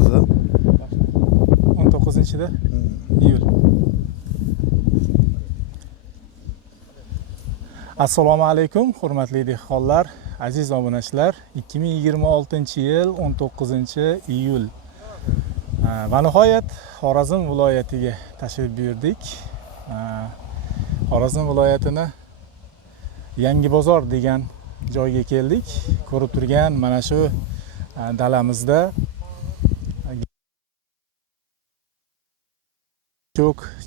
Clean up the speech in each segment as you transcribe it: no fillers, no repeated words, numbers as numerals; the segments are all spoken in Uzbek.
19'i. 19-da iyul. Assalomu alaykum, hurmatli dehqonlar, aziz obunachilar. 2026-yil 19-iyul. Va nihoyat Xorazm viloyatiga tashrif buyurdik. Xorazm viloyatini Yangibozor degan joyga keldik. Ko'rib turgan mana shu dalamizda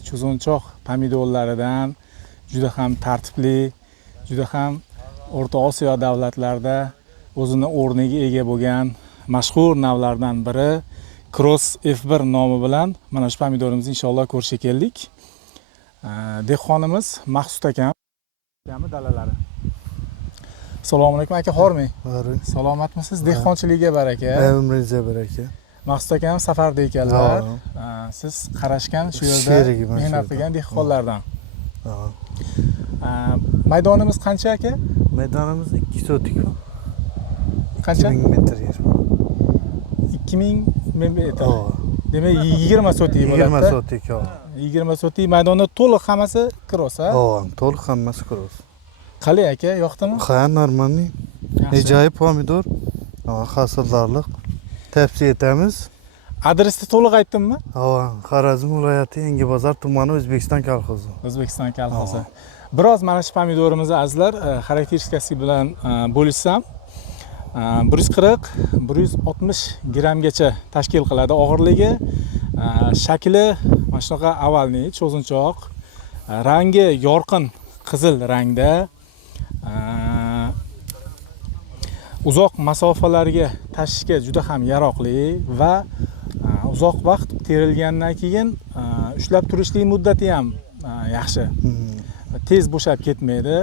chuzunchoq pomidorlaridan juda ham tartibli, juda ham O'rta Osiyo davlatlarida o'zini o'rniga ega bo'lgan mashhur navlardan biri Cross F1 nomi bilan mana shu pomidorimizni inshaalloh ko'rishga keldik. Dehqonimiz Maqsud akam dalalari. Assalomu alaykum aka, xormang? Salomatmisiz? Dehqonchilikka baraka. Umringizga baraka. Maqsud akam safarda ekanlar. Siz qarashgan shu yerda mehnat qilgan dehqonlardan. Maydonimiz qancha aka? Maydonimiz 2 sotik. Qancha? 2000 metr yer. 2000 metr. Demak 20 sotik bo'ladi. 20 sotik. 20 sotik maydonda to'liq hammasi cross, ha? To'liq hammasi cross. Qalay aka, yoqdimi? Ha, normalniy. Ajoyib pomidor. Hasildorlik. Tavsiya etamiz. Adresni to'liq aytdimmi? Xorazm viloyati Yangibozor tumani O'zbekiston kolxozi. O'zbekiston kolxozi. Biroz mana shu pomidorimizni azizlar xarakteristikasi bilan bo'lishsam, 140-160 grammgacha tashkil qiladi og'irligi. Shakli mana shunaqa avalniy, cho'zunchoq, rangi yorqin qizil rangda. Uzoq masofalarga tashishga juda ham yaroqli va uzoq vaqt terilgandan keyin ushlab turishlik muddati ham yaxshi. Tez bo'shab ketmaydi.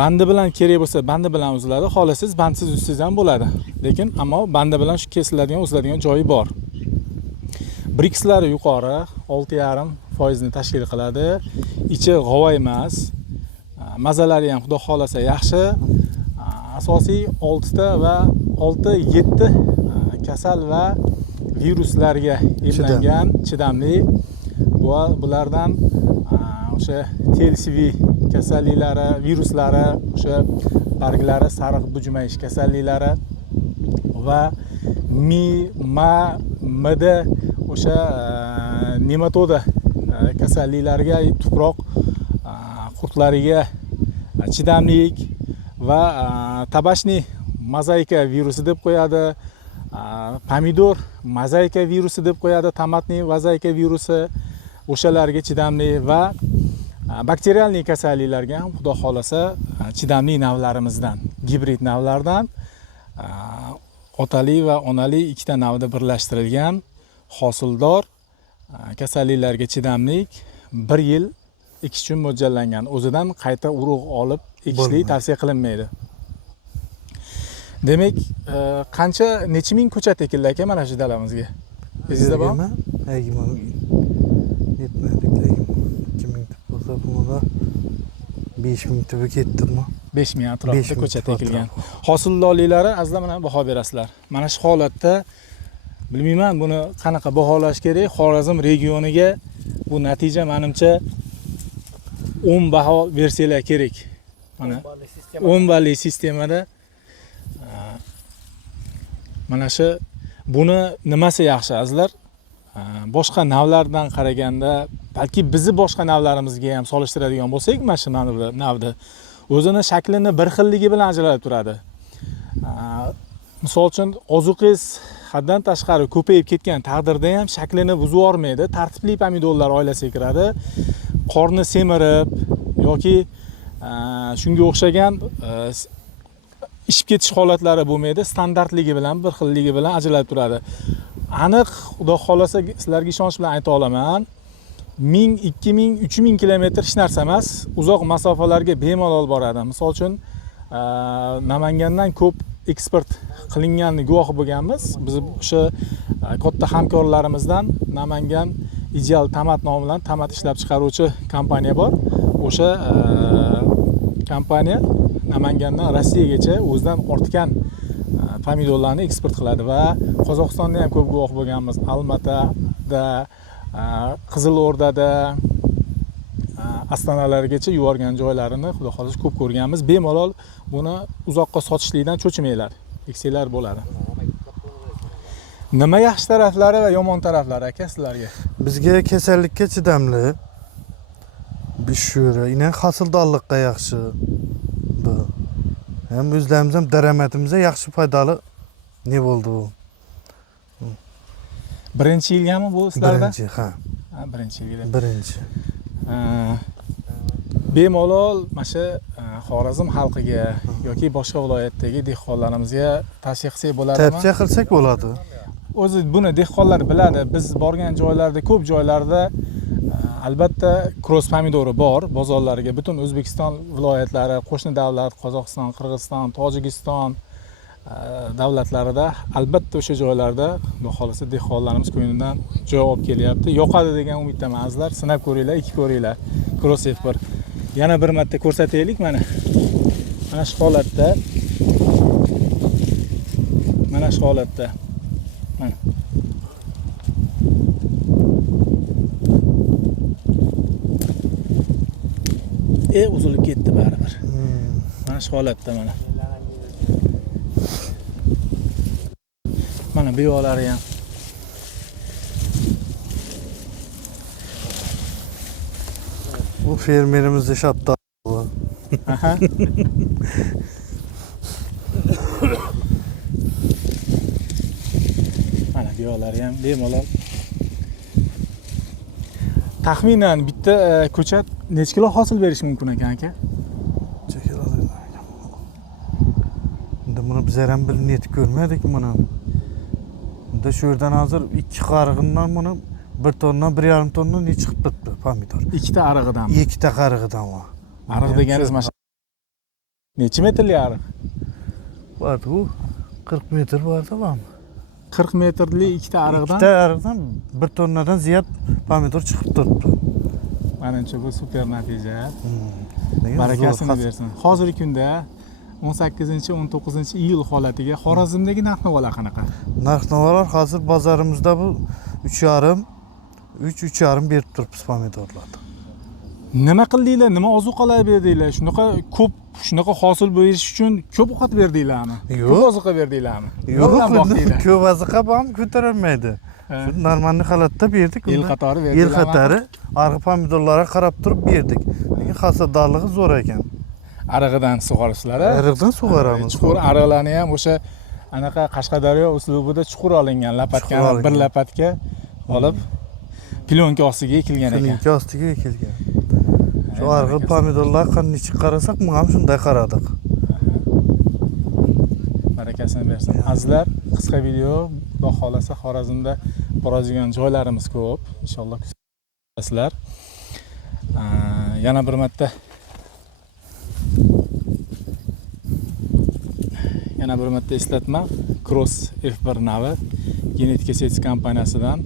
Bandi bilan kerak bo'lsa bandi bilan uziladi, xohlasangiz bandsiz uzsangiz ham bo'ladi. Lekin ammo bandi bilan shu kesiladigan, uziladigan joyi bor. Brikslari yuqori, 6,5% ni tashkil qiladi. Ichi g'ovay emas. Mazalari ham xudo xolasa yaxshi. Asosiy 6 ta va 6-7 kasal va viruslarga emlangan, chidamli. Bulardan o'sha TLCV kasalliklari, viruslari, o'sha barglari sariq bujmayish kasalliklari va MD o'sha nematoda kasalliklariga, tuproq qurtlariga chidamlik va tabashni mozaika virusi deb qo'yadi. Pomidor mozaika virusi deb qo'yadi, tomatni mozaika virusi o'shalarga chidamli va bakterialniy kasalliklarga ham xudo xolasa chidamli navlarimizdan, gibrid navlardan otali va onali ikkita navda birlashtirilgan hosildor kasalliklarga chidamlik 1 yil ekish uchun mo'ljallangan. O'zidan qayta urug' olib ekishlik tavsiya qilinmaydi. Demak, necha ming ko'chat ekildi aka mana shu dalamizga? Esingizda bormi? Yetmaydi. 2000 bo'lsa bunda 5000 tubi ketdimi? 5000 atrofida ko'chat ekilgan. Hosildorliklari azizlar mana baho berasizlar. Mana shu holatda bilmayman buni qanaqa baholash kerak. Xorazm regioniga bu natija menimcha 10 baho bersanglar kerak. Mana 10 balli sistemada mana shu buni nimasi yaxshi azizlar? Boshqa navlardan qaraganda, balki bizni boshqa navlarimizga ham solishtiradigan bo'lsak, mana shu navda o'zini shaklini bir xilligi bilan ajralib turadi. Misol uchun, ozuqingiz haddan tashqari ko'payib ketgan taqdirda ham shaklini buzib yormaydi. Tartibli pomidorlar oilasiga kiradi. Qorni semirib yoki shunga o'xshagan ishib ketish holatlari bo'lmaydi. Standartligi bilan, bir xilligi bilan ajralib turadi. Aniq xudo xolasa sizlarga ishonch bilan ayta olaman. 1000, 2000, 3000 kilometr hech narsa emas. Uzoq masofalarga bemalol boradi. Misol uchun Namangandan ko'p eksport qilinganini guvohi bo'lganmiz. Biz o'sha katta hamkorlarimizdan Namangan Ideal Tomat nomi bilan tomat ishlab chiqaruvchi kompaniya bor. O'sha kompaniya Namangandan Rossiyagacha o'zidan ortgan pomidorlarni eksport qiladi va Qozog'istonda ham ko'p guvoh bo'lganmiz. Almatada, Qizilo'rdada, Astonalargacha yuborgan joylarini xudo xohlasa ko'p ko'rganmiz. Bemalol buni uzoqqa sotishlikdan cho'chimanglar. Eksanglar bo'ladi. Nima yaxshi taraflari va yomon taraflari aka sizlarga? Bizga kasallikka chidamli. Bishura, inan hasildorlikqa yaxshi. Bu. Ham o'zlarimiz ham daromadimizga yaxshi foydali ne bo'ldi bu? Birinchi yilgami bu sizlarda? Birinchi, ha. Birinchi yilga. Birinchi. Bemalol mana shu Xorazm xalqiga yoki boshqa viloyatdagi dehqonlarimizga tavsiya qilsak bo'ladimi? Tavsiya qilsak bo'ladi. O'zi buni dehqonlar biladi. Biz borgan joylarda, ko'p joylarda albatta kross pomidori bor bozorlariga. Butun O'zbekiston viloyatlari, qo'shni davlat, Qozog'iston, Qirg'iziston, Tojikiston davlatlarida albatta o'sha joylarda xudo xolasa dehqonlarimiz ko'nglidan joy olib kelyapti. Yoqadi degan umiddaman azizlar. Sinab ko'ringlar, ikki ko'ringlar. Cross F1. Yana bir marta ko'rsataylik mana. Mana shu holatda. Mana shu holatda. Mana. Uzilib ketdi baribir. Mana shu holatda mana. Mana bu yo'lari ham. Bu fermerimizni shatta bu. Aha. Mana bu yo'lari ham bemalol. Taxminan bitta ko'chat necha kilo hosil berishi mumkin ekan aka? Endi buni bizlar ham bilib netib ko'rmadik buni. Unda shu yerdan hozir 2 qarig'indan buni 1 tonna, 1,5 tonna ne chiqib bitdi pomidor. Ikkita arig'idan. Ikkita qarig'idan va. Ariq deganingiz mana necha metrli ariq? Bor bu 40 metr borda bormi? 40 metrli ikkita ariqdan. Ikkita ariqdan 1 tonnadan ziyod pomidor chiqib turibdi. Menimcha bu super natija. Barakasini bersin. Hozirgi kunda 18-19-iyul holatiga Xorazmdagi narx-navolar qanaqa? Narx-navolar hozir bozorimizda bu 3,5 berib turibmiz pomidorlarni. Nima qildinglar? Nima ozuqalar berdinglar? Shunaqa hosil berish uchun ko'p ovqat berdinglarmi? Ko'p ozuqa berdinglarmi? Yo'q, ko'p ozuqa ham ko'tarilmaydi. Shu normal holatda berdik. Yil qatori berdinglar. Yil qatori arg'i pomidorlarga qarab turib berdik. Lekin hasildorligi zo'r ekan. Arig'idan sug'orisizlar? Arig'idan sug'oramiz. Chuqur ariqlarni ham o'sha anaqa Qashqadaryo uslubida chuqur olingan, lapatkani bir lapatga olib plyonka ostiga ekilgan ekan. Plyonka ostiga ekilgan. Shu arg'i pomidorlar qancha qarasak, men ham shunday qaradik. Barakasini bersin. Azizlar, qisqa video, Xudo xolasa Xorazmda boradigan joylarimiz ko'p. Inshaalloh kuzatasizlar. Yana bir marta eslatma. Cross F1 navi Genetika Seeds kompaniyasidan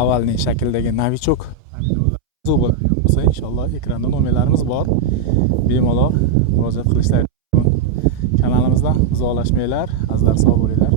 avvalning shakldagi novichok pomidorlar bo'lsa, inshaalloh ekranda nomerlarimiz bor. Bemalol murojaat qilishlari mumkin. Kanalimizdan uzoqlashmanglar. Azizlar sog' bo'linglar.